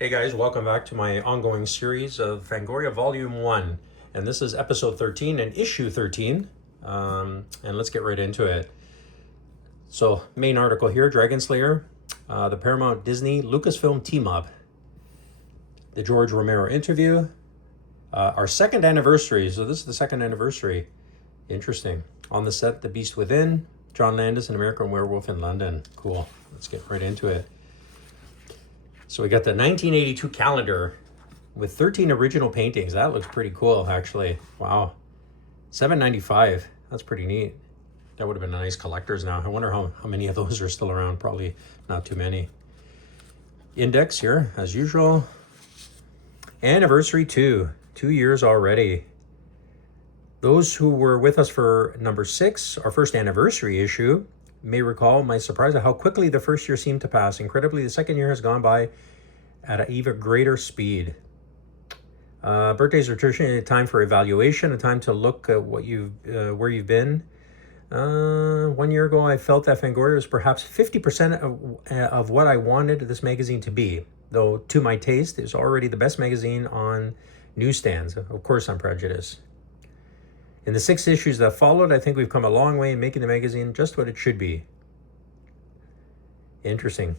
Hey guys, welcome back to my ongoing series of Fangoria Volume 1. And this is episode 13 and issue 13. And let's get right into it. So, main article here, Dragon Slayer, the Paramount Disney Lucasfilm team up, the George Romero interview, our second anniversary. So, this is the second anniversary. Interesting. On the set, The Beast Within, John Landis, An American Werewolf in London. Cool. Let's get right into it. So we got the 1982 calendar with 13 original paintings. That looks pretty cool, actually. Wow. $7.95. That's pretty neat. That would have been a nice collector's now. I wonder how many of those are still around. Probably not too many. Index here, as usual. Anniversary 2. 2 years already. Those who were with us for number 6, our first anniversary issue, may recall my surprise at how quickly the first year seemed to pass. Incredibly, the second year has gone by at an even greater speed. Birthdays are traditionally a time for evaluation, a time to look at what where you've been. 1 year ago, I felt that Fangoria was perhaps 50% of what I wanted this magazine to be. Though, to my taste, it's already the best magazine on newsstands. Of course, I'm prejudiced. In the 6 issues that followed, I think we've come a long way in making the magazine just what it should be. Interesting.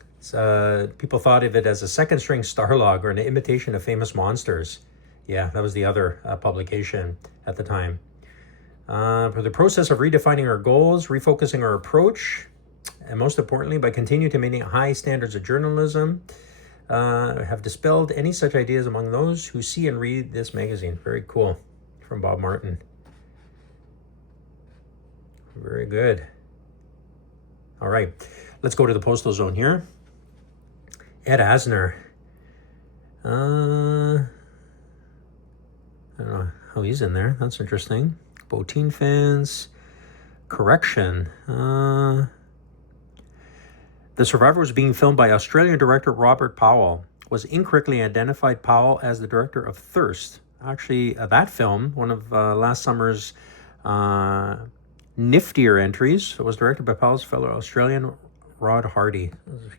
People thought of it as a second-string Starlog or an imitation of Famous Monsters. Yeah, that was the other publication at the time. For the process of redefining our goals, refocusing our approach, and most importantly, by continuing to maintain high standards of journalism, have dispelled any such ideas among those who see and read this magazine. Very cool. From Bob Martin. Very good. All right, let's go to the postal zone here. Ed Asner. I don't know how he's in there. That's interesting. Botine fans. Correction. The Survivor was being filmed by Australian director Robert Powell. Was incorrectly identified Powell as the director of Thirst. Actually, that film, one of last summer's niftier entries, was directed by Powell's fellow Australian Rod Hardy.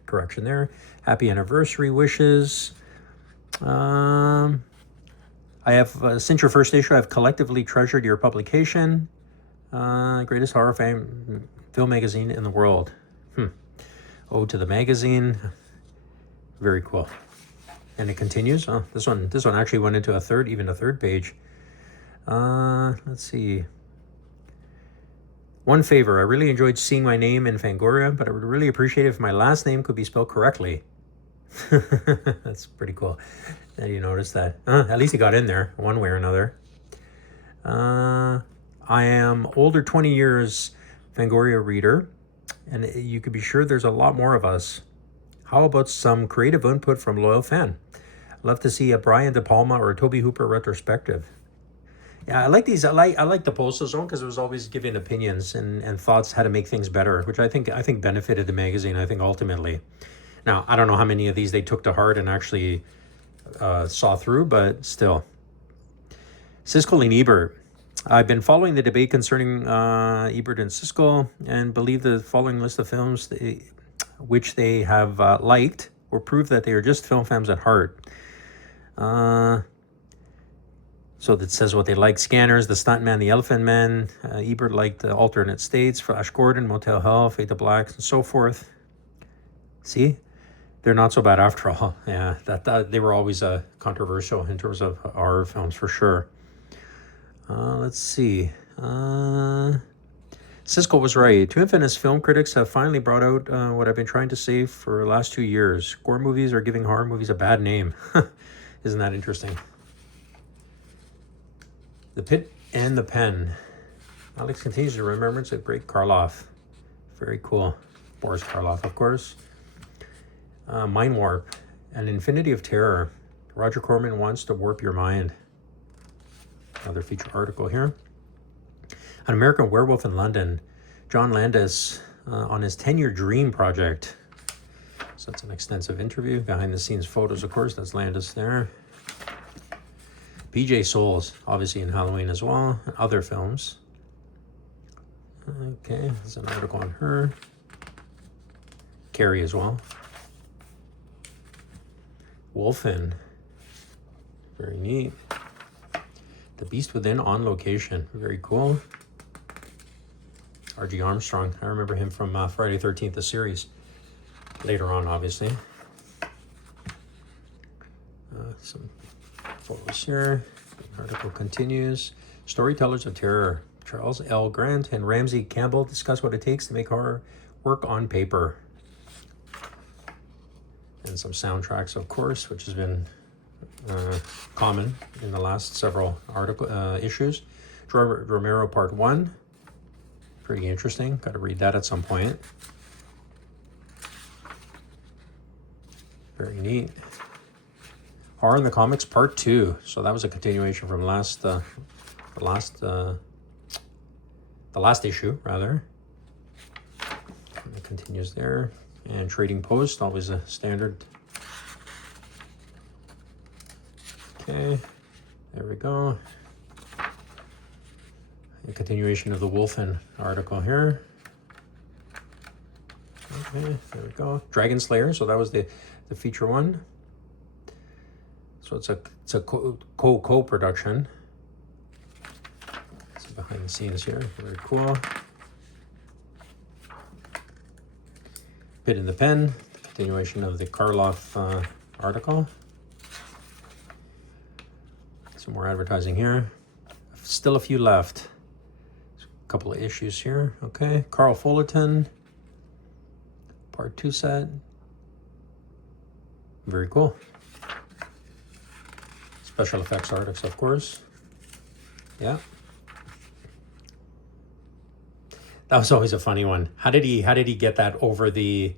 Correction there. Happy anniversary wishes. I have, since your first issue, I've collectively treasured your publication. Greatest horror film magazine in the world. Ode to the magazine. Very cool. And it continues. Oh, this one actually went into a third page. Let's see. One favor, I really enjoyed seeing my name in Fangoria, but I would really appreciate it if my last name could be spelled correctly. That's pretty cool. Did you notice that? At least he got in there one way or another. I am older 20 years Fangoria reader, and you could be sure there's a lot more of us. How about some creative input from loyal fan? I'd love to see a Brian De Palma or a Toby Hooper retrospective. Yeah, I like these. I like the postal zone because it was always giving opinions and thoughts how to make things better, which I think benefited the magazine. I think ultimately. Now I don't know how many of these they took to heart and actually saw through, but still. Siskel and Ebert. I've been following the debate concerning Ebert and Siskel and believe the following list of films which they have liked or prove that they are just film fans at heart. So that says what they like. Scanners, The Stuntman, The Elephant Man. Ebert liked Alternate States, Flash Gordon, Motel Hell, Fade to Black, and so forth. See? They're not so bad after all. Yeah, that they were always controversial in terms of horror films, for sure. Let's see. Siskel was right. Two infamous film critics have finally brought out what I've been trying to say for the last 2 years. Gore movies are giving horror movies a bad name. Isn't that interesting? The Pit and the Pen. Alex continues to remembrance of great Karloff. Very cool. Boris Karloff, of course. Mind Warp. An Infinity of Terror. Roger Corman wants to warp your mind. Another feature article here. An American Werewolf in London. John Landis on his 10-year dream project. So that's an extensive interview. Behind the scenes photos, of course. That's Landis there. PJ Souls, obviously in Halloween as well, and other films. Okay, there's an article on her. Carrie as well. Wolfen. Very neat. The Beast Within on location. Very cool. R.G. Armstrong. I remember him from Friday 13th, the series. Later on, obviously. Some photos here. The article continues. Storytellers of Terror. Charles L. Grant and Ramsey Campbell discuss what it takes to make horror work on paper. And some soundtracks, of course, which has been common in the last several issues. Romero Part 1. Pretty interesting. Got to read that at some point. Very neat. Horror in the Comics Part 2. So that was a continuation from the last issue, rather. And it continues there. And Trading Post, always a standard. Okay, there we go. A continuation of the Wolfen article here. Okay, there we go. Dragon Slayer, so that was the feature one. So it's a co-production. So behind the scenes here, very cool. Pit in the Pen, the continuation of the Karloff article. Some more advertising here. Still a few left. A couple of issues here. Okay, Carl Fullerton, Part 2 set. Very cool. Special effects artists, of course. Yeah. That was always a funny one. How did he get that over the,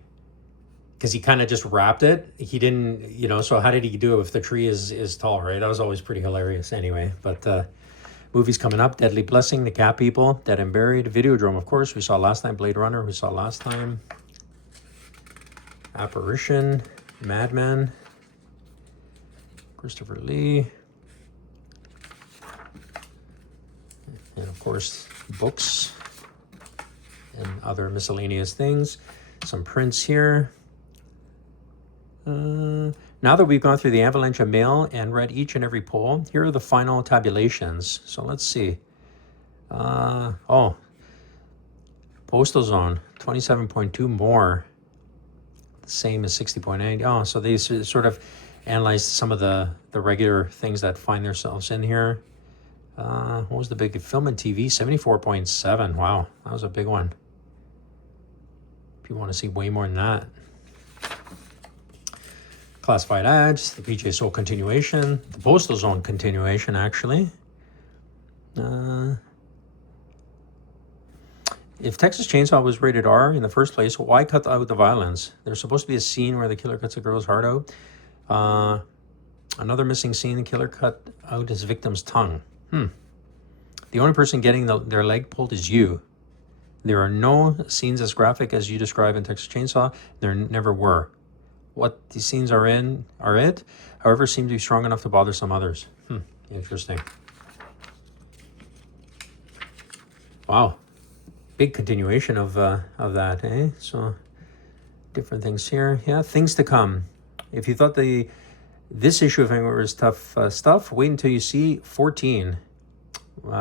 because he kind of just wrapped it. He didn't, so how did he do it if the tree is tall, right? That was always pretty hilarious anyway. But movies coming up: Deadly Blessing, The Cat People, Dead and Buried, Videodrome, of course, we saw last time. Blade Runner, we saw last time. Apparition, Madman, Christopher Lee. And of course, books and other miscellaneous things. Some prints here. Now that we've gone through the avalanche of mail and read each and every poll, here are the final tabulations. So let's see. Postal Zone, 27.2 more. The same as 60.8. Oh, so they sort of analyzed some of the regular things that find themselves in here. What was the big film and TV? 74.7. Wow, that was a big one. If you want to see way more than that. Classified ads, the PJ Soul continuation, the Postal Zone continuation, actually. If Texas Chainsaw was rated R in the first place, why cut out the violence? There's supposed to be a scene where the killer cuts a girl's heart out. Another missing scene, the killer cut out his victim's tongue. The only person getting their leg pulled is you. There are no scenes as graphic as you describe in Texas Chainsaw. There never were. What these scenes are in are it, however, seem to be strong enough to bother some others. Interesting. Wow. Big continuation of that, eh? So, different things here. Yeah, things to come. If you thought this issue of Fangoria was tough stuff, wait until you see 14.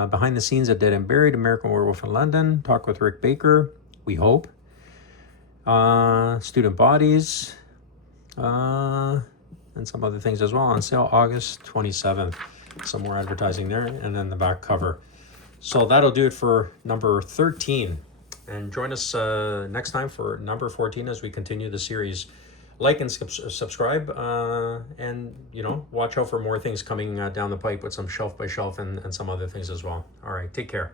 Behind the scenes at Dead and Buried, American Werewolf in London, talk with Rick Baker, we hope. Student Bodies, and some other things as well, on sale August 27th. Some more advertising there, and then the back cover. So that'll do it for number 13. And join us next time for number 14 as we continue the series. Like and subscribe, and watch out for more things coming down the pipe with some shelf by shelf and some other things as well. All right, take care.